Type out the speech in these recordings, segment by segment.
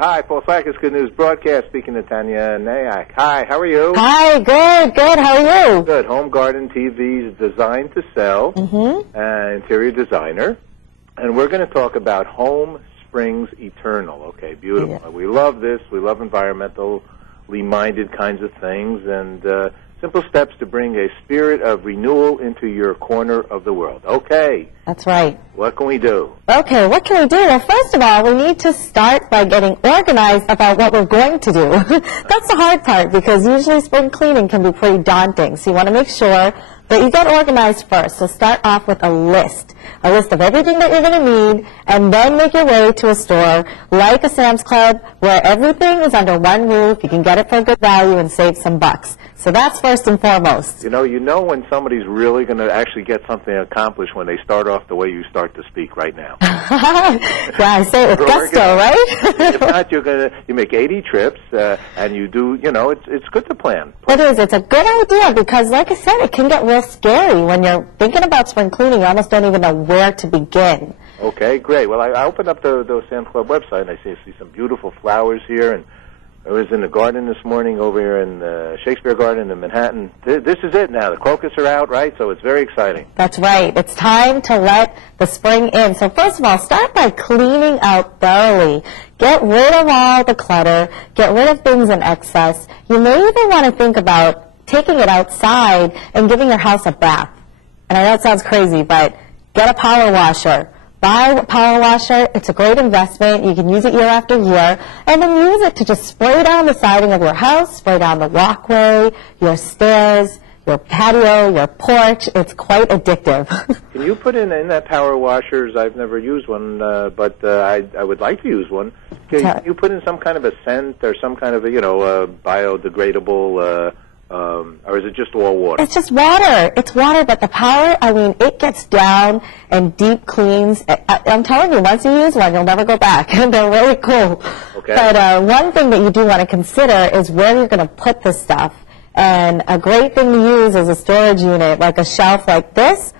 Hi, Paul Slackers, Good News Broadcast, speaking to Taniya Nayak. Hi, how are you? Hi, good. How are you? Good. Home garden TVs designed to sell, interior designer. And we're going to talk about Home Springs Eternal. Okay, beautiful. Yeah. We love this. We love environmentally minded kinds of things, and simple steps to bring a spirit of renewal into your corner of the world. Okay. That's right. What can we do? Okay, what can we do? Well, first of all, we need to start by getting organized about what we're going to do. That's the hard part, because usually spring cleaning can be pretty daunting. So you want to make sure that you get organized first. So start off with a list of everything that you're going to need, and then make your way to a store like a Sam's Club where everything is under one roof. You can get it for a good value and save some bucks. So that's first and foremost. You know when somebody's really going to actually get something accomplished when they start off the way you start to speak right now. Yeah, I say it with gusto, right? If not, you make 80 trips, and you do, it's good to plan. It is. It's a good idea because, like I said, it can get real scary when you're thinking about spring cleaning. You almost don't even know where to begin. Okay, great. Well, I opened up the Sam's Club website, and I see some beautiful flowers here, and I was in the garden this morning over here in the Shakespeare Garden in Manhattan. This is it now. The crocus are out, right? So it's very exciting. That's right. It's time to let the spring in. So first of all, start by cleaning out thoroughly. Get rid of all the clutter. Get rid of things in excess. You may even want to think about taking it outside and giving your house a bath. And I know it sounds crazy, but get a power washer. Buy a power washer. It's a great investment. You can use it year after year. And then use it to just spray down the siding of your house, spray down the walkway, your stairs, your patio, your porch. It's quite addictive. Can you put in that power washers? I've never used one, but I would like to use one. Can you put in some kind of a scent or some kind of a, biodegradable or is it just all water? It's just water. It's water, but the power, it gets down and deep cleans. I'm telling you, once you use one, you'll never go back. They're really cool. Okay. But one thing that you do want to consider is where you're going to put the stuff. And a great thing to use is a storage unit, like a shelf like this.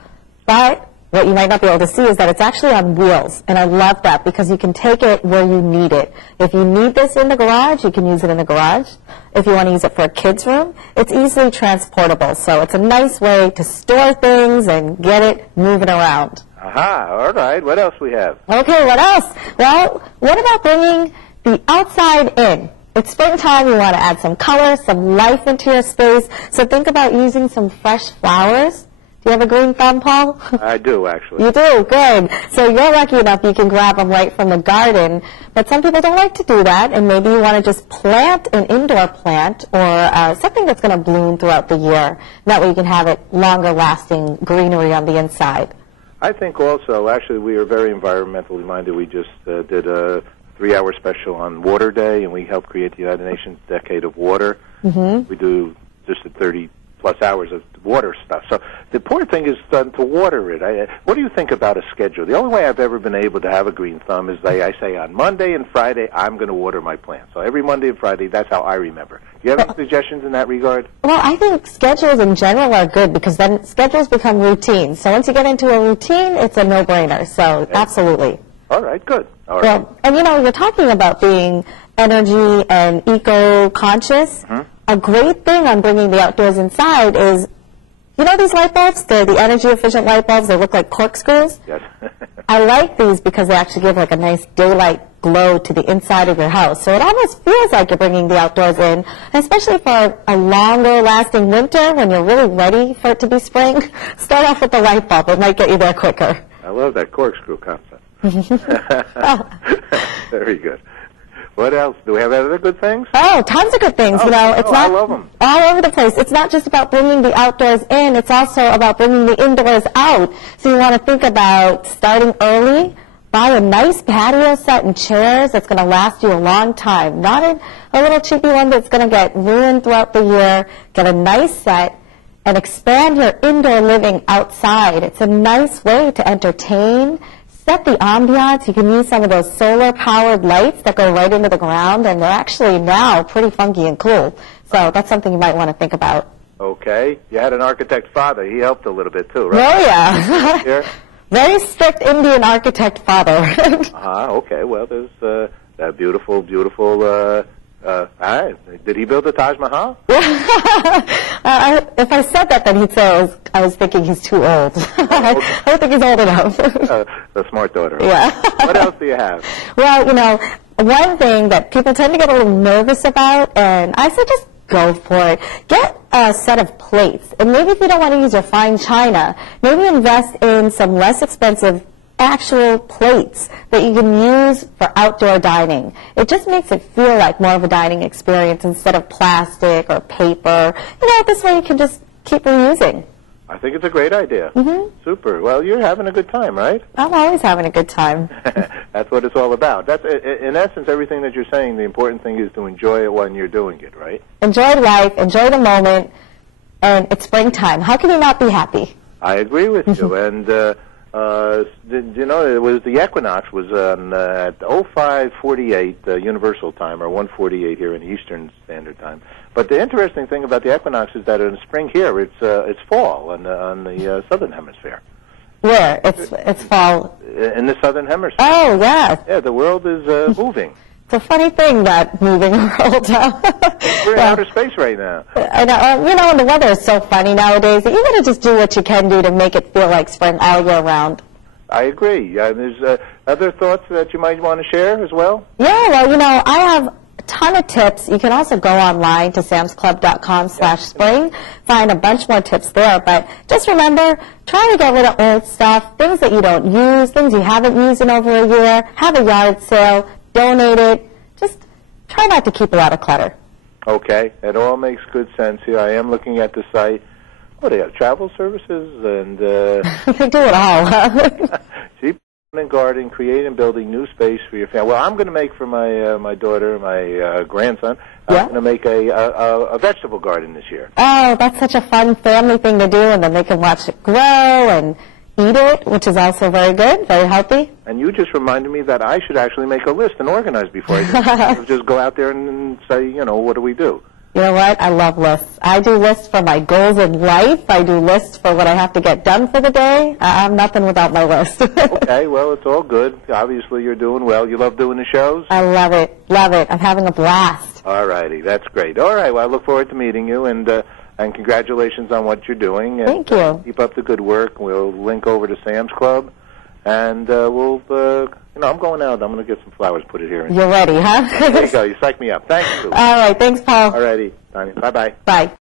But what you might not be able to see is that it's actually on wheels, and I love that because you can take it where you need it. If you need this in the garage, you can use it in the garage. If you want to use it for a kid's room, it's easily transportable. So it's a nice way to store things and get it moving around. Aha, all right. What else we have? Okay, what else? Well, what about bringing the outside in? It's springtime. You want to add some color, some life into your space. So think about using some fresh flowers. Do you have a green thumb, Paul? I do, actually. You do? Good. So you're lucky enough you can grab them right from the garden. But some people don't like to do that, and maybe you want to just plant an indoor plant or something that's going to bloom throughout the year. That way you can have it longer-lasting greenery on the inside. I think also, actually, we are very environmentally minded. We just did a 3-hour special on Water Day, and we helped create the United Nations Decade of Water. We do just 30-plus hours of water stuff. So the important thing is to water it. What do you think about a schedule? The only way I've ever been able to have a green thumb is I say on Monday and Friday, I'm going to water my plants. So every Monday and Friday, that's how I remember. Do you have any suggestions in that regard? Well, I think schedules in general are good because then schedules become routines. So once you get into a routine, it's a no-brainer. So absolutely. All right, good. All right. Well, and you're talking about being energy and eco-conscious. A great thing on bringing the outdoors inside is, these light bulbs? They're the energy-efficient light bulbs. They look like corkscrews. Yes. I like these because they actually give like a nice daylight glow to the inside of your house. So it almost feels like you're bringing the outdoors in, especially for a longer-lasting winter when you're really ready for it to be spring. Start off with the light bulb. It might get you there quicker. I love that corkscrew concept. Very good. What else? Do we have other good things? Oh, tons of good things. It's not I love them. All over the place. It's not just about bringing the outdoors in. It's also about bringing the indoors out. So you want to think about starting early. Buy a nice patio set and chairs that's going to last you a long time. Not a little cheapy one that's going to get ruined throughout the year. Get a nice set and expand your indoor living outside. It's a nice way to entertain. Set the ambiance. You can use some of those solar-powered lights that go right into the ground, and they're actually now pretty funky and cool. So that's something you might want to think about. Okay. You had an architect father. He helped a little bit, too, right? Oh, yeah. Very strict Indian architect father. Okay. Well, That beautiful, beautiful. Did he build the Taj Mahal? If I said that, then he'd say I was thinking he's too old. I don't think he's old enough. A smart daughter. Yeah. What else do you have? Well, one thing that people tend to get a little nervous about, and I say just go for it. Get a set of plates. And maybe if you don't want to use your fine china, maybe invest in some less expensive actual plates that you can use for outdoor dining. It just makes it feel like more of a dining experience instead of plastic or paper. This way you can just keep reusing. I think it's a great idea. Mm-hmm. Super. Well, you're having a good time, right? I'm always having a good time. That's what it's all about. That's, in essence, everything that you're saying, the important thing is to enjoy it when you're doing it, right? Enjoy life, enjoy the moment, and it's springtime. How can you not be happy? I agree with you. And, it was the equinox was on at 05:48 Universal Time, or 1:48 here in Eastern Standard Time. But the interesting thing about the equinox is that in spring here, it's fall on the southern hemisphere. Where? It's fall in the southern hemisphere. Oh, yeah. Yeah, the world is moving. It's a funny thing, that moving world. We're in outer space right now. I know, and the weather is so funny nowadays that you got to just do what you can do to make it feel like spring all year round. I agree. There's other thoughts that you might want to share as well? Yeah, well, I have a ton of tips. You can also go online to samsclub.com/spring, find a bunch more tips there. But just remember, try to get rid of old stuff, things that you don't use, things you haven't used in over a year, have a yard sale, donate it. Just try not to keep a lot of clutter. Okay, it all makes good sense here. I am looking at the site. They have travel services and... They do it all. Cheap and garden, create and building new space for your family. Well, I'm going to make for my daughter, my grandson, I'm going to make a vegetable garden this year. Oh, that's such a fun family thing to do, and then they can watch it grow and eat it, which is also very good, very healthy. And you just reminded me that I should actually make a list and organize before I just go out there and say, what do we do? You know what? I love lists. I do lists for my goals in life. I do lists for what I have to get done for the day. I'm nothing without my list. Okay, well, it's all good. Obviously, you're doing well. You love doing the shows? I love it. Love it. I'm having a blast. All righty. That's great. All right. Well, I look forward to meeting you, and congratulations on what you're doing. And, thank you. Keep up the good work. We'll link over to Sam's Club, and I'm going out. I'm going to get some flowers, put it here. You're ready, huh? There you go. You psyched me up. Thank you. All right. Thanks, Paul. All righty. Bye-bye. Bye.